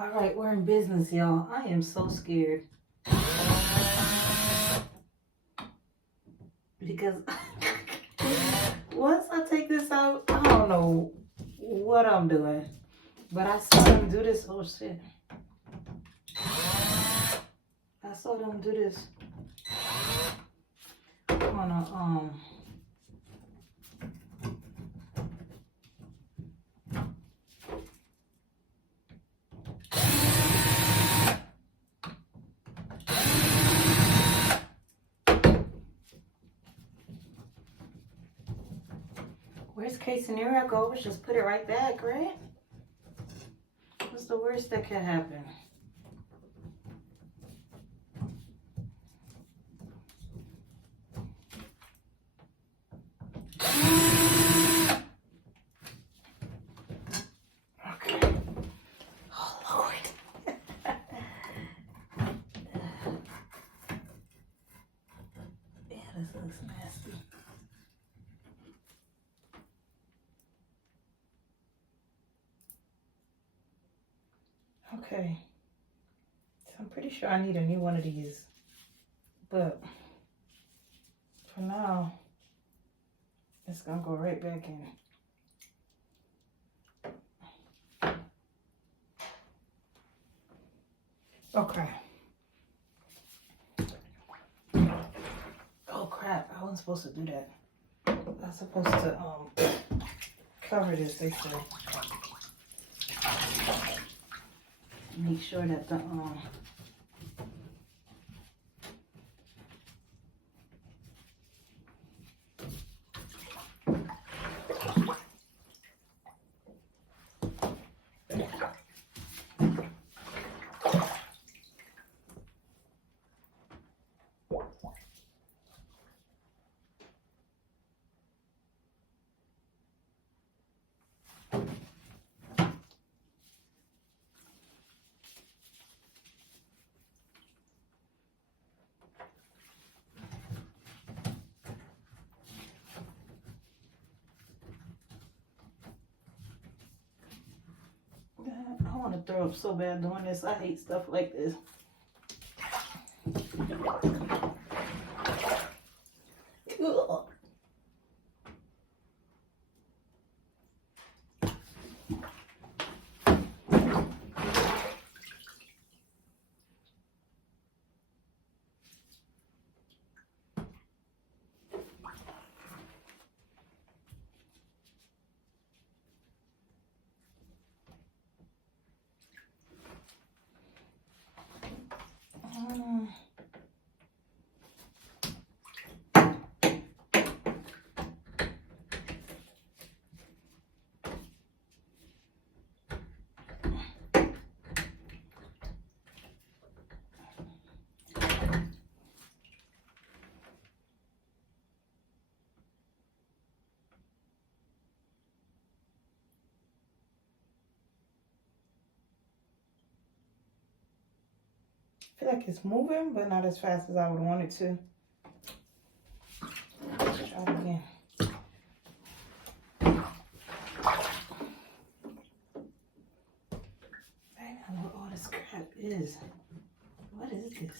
All right, we're in business, y'all. I am so scared. Because once I take this out, I don't know what I'm doing. But I saw them do this. Oh, shit. I saw them do this on a, worst case scenario, I go over, just put it right back, right? What's the worst that could happen? Okay. Oh, Lord. Yeah, this looks nasty. Okay. So I'm pretty sure I need a new one of these. But for now, it's gonna go right back in. Okay. Oh crap, I wasn't supposed to do that. I was supposed to cover this, they say. Make sure that the I want to throw up so bad doing this. I hate stuff like this. Ugh. I feel like it's moving, but not as fast as I would want it to. Let's try it again. I don't know what all this crap is. What is this?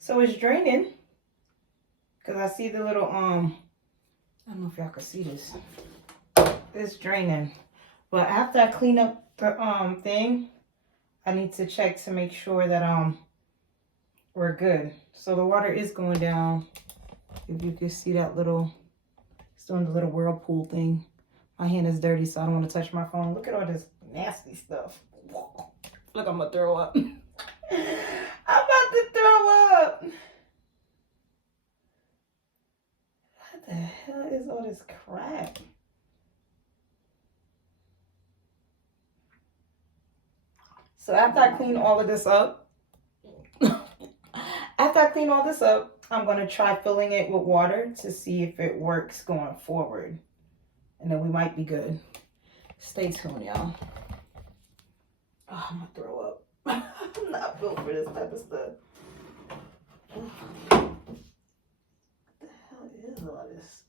So it's draining, because I see the little, I don't know if y'all can see this. It's draining. But after I clean up the thing, I need to check to make sure that we're good. So the water is going down. If you can see that little, it's doing the little whirlpool thing. My hand is dirty, so I don't want to touch my phone. Look at all this nasty stuff. Look, I'm gonna throw up. I'm about to throw up. What the hell is all this crap? So after I clean all of this up, I'm going to try filling it with water to see if it works going forward. And then we might be good. Stay tuned, y'all. Oh, I'm gonna throw up. I'm not built for this type of stuff. What the hell is all this?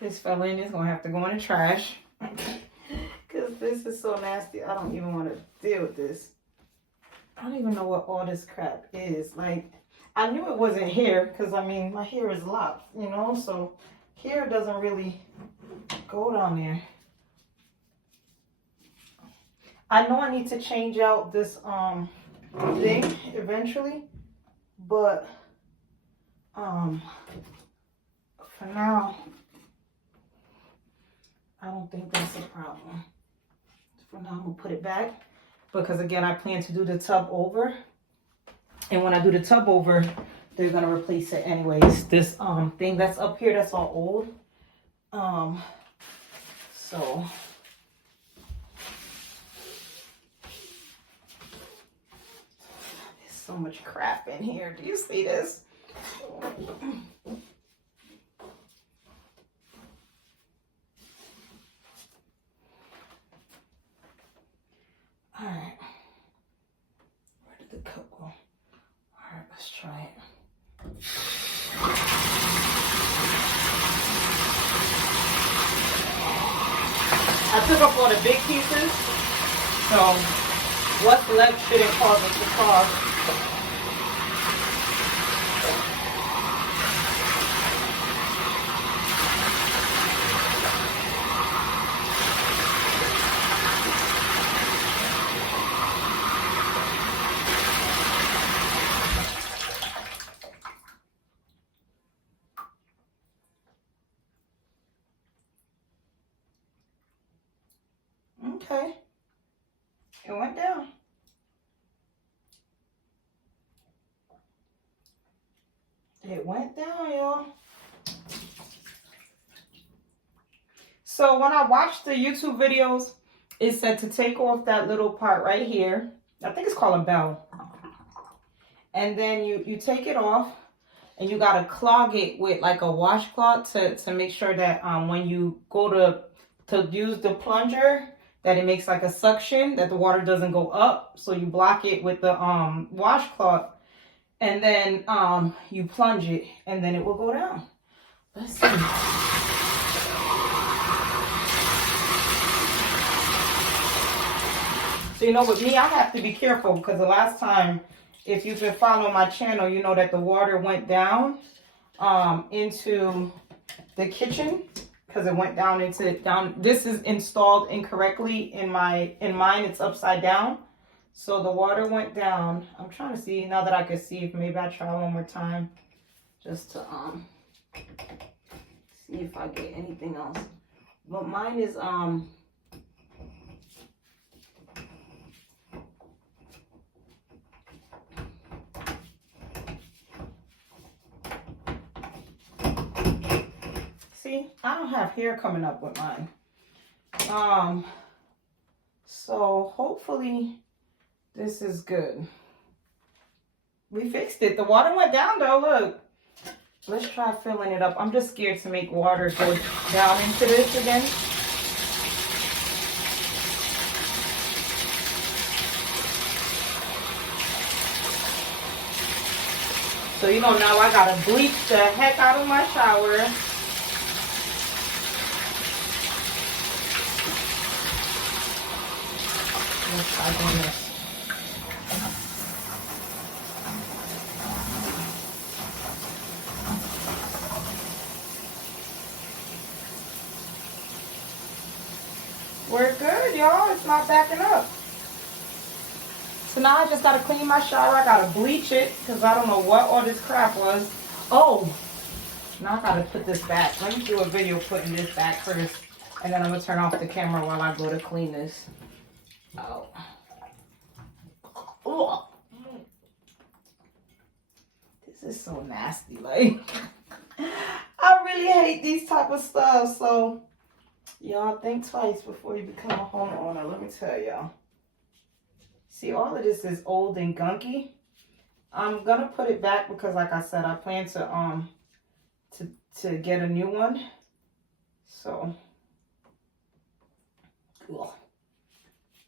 This fell in, it's gonna have to go in the trash. Cause this is so nasty. I don't even want to deal with this. I don't even know what all this crap is. Like, I knew it wasn't hair, because I mean my hair is locked, you know, so hair doesn't really go down there. I know I need to change out this thing eventually, but for now I don't think that's a problem. For now I'm gonna put it back, because again I plan to do the tub over, and when I do the tub over they're gonna replace it anyways. This thing that's up here, that's all old. So there's so much crap in here. Do you see this? All right, where did the cup go? All right, let's try it. I took off all the big pieces, so what's left shouldn't cause it to clog. Okay, it went down. It went down, y'all. So when I watched the YouTube videos, it said to take off that little part right here. I think it's called a bell. And then you take it off, and you gotta clog it with like a washcloth to make sure that when you go to use the plunger, that it makes like a suction, that the water doesn't go up. So you block it with the washcloth, and then you plunge it, and then it will go down. Let's see. So you know, with me, I have to be careful, because the last time, if you've been following my channel, you know that the water went down into the kitchen. Because it went down into this is installed incorrectly in mine. It's upside down, so the water went down. I'm trying to see now that I can see if maybe I try one more time, just to see if I get anything else. But mine is see, I don't have hair coming up with mine. So hopefully this is good. We fixed it. The water went down though, look. Let's try filling it up. I'm just scared to make water go down into this again. So you know, now I gotta bleach the heck out of my shower. Let's try doing this. We're good, y'all. It's not backing up. So now I just gotta clean my shower. I gotta bleach it because I don't know what all this crap was. Oh, Now I gotta put this back. Let me do a video putting this back first. And then I'm gonna turn off the camera while I go to clean this out. Oh. This is so nasty. Like, I really hate these type of stuff. So, y'all think twice before you become a homeowner. Let me tell y'all. See, all of this is old and gunky. I'm gonna put it back because, like I said, I plan to get a new one. So, cool.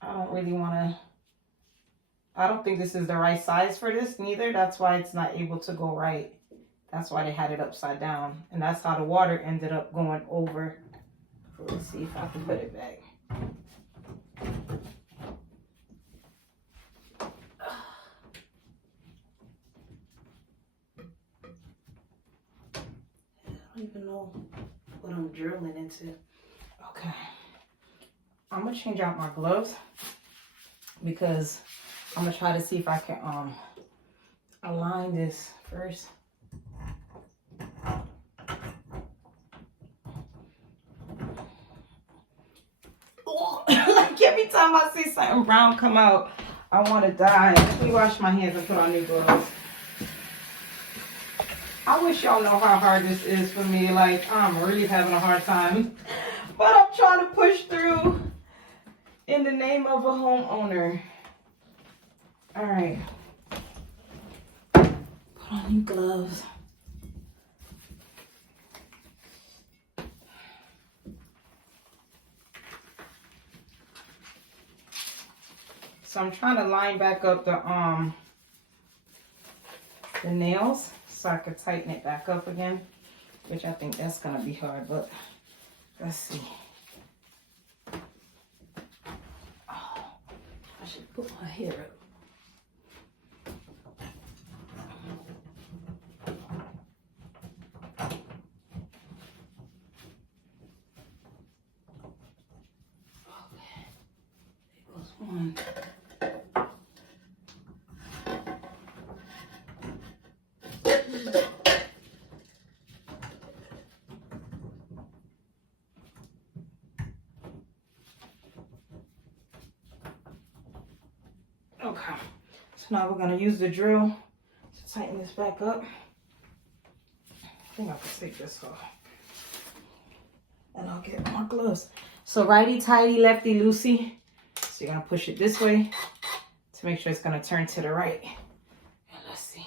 I don't really want to. I don't think this is the right size for this neither. That's why it's not able to go right. That's why they had it upside down, and that's how the water ended up going over. So let's see if I can put it back. I don't even know what I'm drilling into. Okay. I'm gonna change out my gloves because I'm gonna try to see if I can align this first. Like every time I see something brown come out, I want to die. Let me wash my hands and put on new gloves. I wish y'all know how hard this is for me. Like, I'm really having a hard time. But I'm trying to push through in the name of a homeowner. All right. Put on new gloves. So I'm trying to line back up the nails so I could tighten it back up again, which I think that's gonna be hard, but let's see. Oh, I should put my hair up. Okay, there goes one. Okay, so now we're gonna use the drill to tighten this back up. I think I can take this off. And I'll get my gloves. So righty tighty, lefty loosey. So you're gonna push it this way to make sure it's gonna turn to the right. And let's see.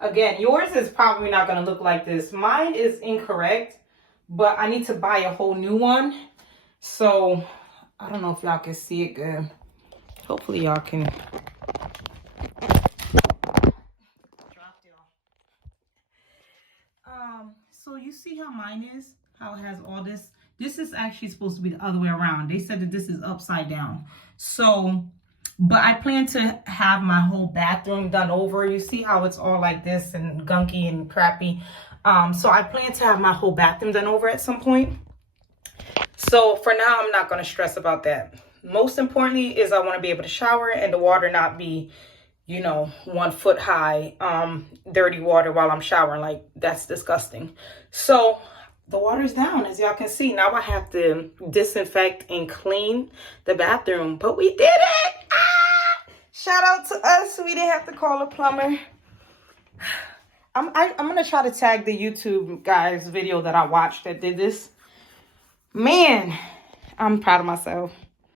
Again, yours is probably not going to look like this. Mine is incorrect, but I need to buy a whole new one. So, I don't know if y'all can see it good. Hopefully, y'all can. Dropped it off. So you see how mine is? How it has all this? This is actually supposed to be the other way around. They said that this is upside down. So, but I plan to have my whole bathroom done over. You see how it's all like this and gunky and crappy. So I plan to have my whole bathroom done over at some point. So for now, I'm not going to stress about that. Most importantly is I want to be able to shower and the water not be, you know, 1 foot high, dirty water while I'm showering. Like, that's disgusting. So the water's down, as y'all can see. Now I have to disinfect and clean the bathroom, but we did it. Shout out to us. We didn't have to call a plumber. I'm going to try to tag the YouTube guys video that I watched that did this. Man, I'm proud of myself.